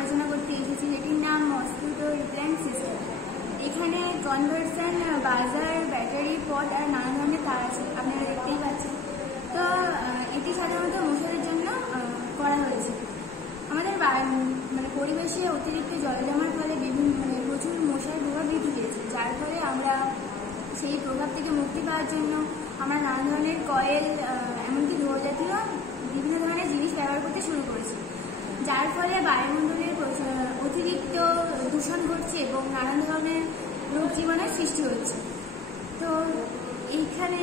আলোচনা করতে এসেছি, যেটির নাম মসকিউটো রিপেলেন্ট সিস্টেম। এখানে কনভার্সন, বাজার, ব্যাটারি, পট আর নানা ধরনের তার আছে, আপনারা দেখতেই পাচ্ছেন। তো এটি সাধারণত মশাদের জন্য করা হয়েছে। আমাদের পরিবেশে অতিরিক্ত জল জমার ফলে প্রচুর মশার প্রভাব বৃদ্ধি পেয়েছে, যার ফলে আমরা সেই প্রভাব থেকে মুক্তি পাওয়ার জন্য আমরা নানা ধরনের কয়েল, এমনকি ধোয়া জাতীয় বিভিন্ন ধরনের জিনিস ব্যবহার করতে শুরু করেছি, যার ফলে বায়ুমণ্ডলের অতিরিক্ত দূষণ ঘটছে এবং নানান ধরনের রোগ জীবাণুর সৃষ্টি হচ্ছে। তো এইখানে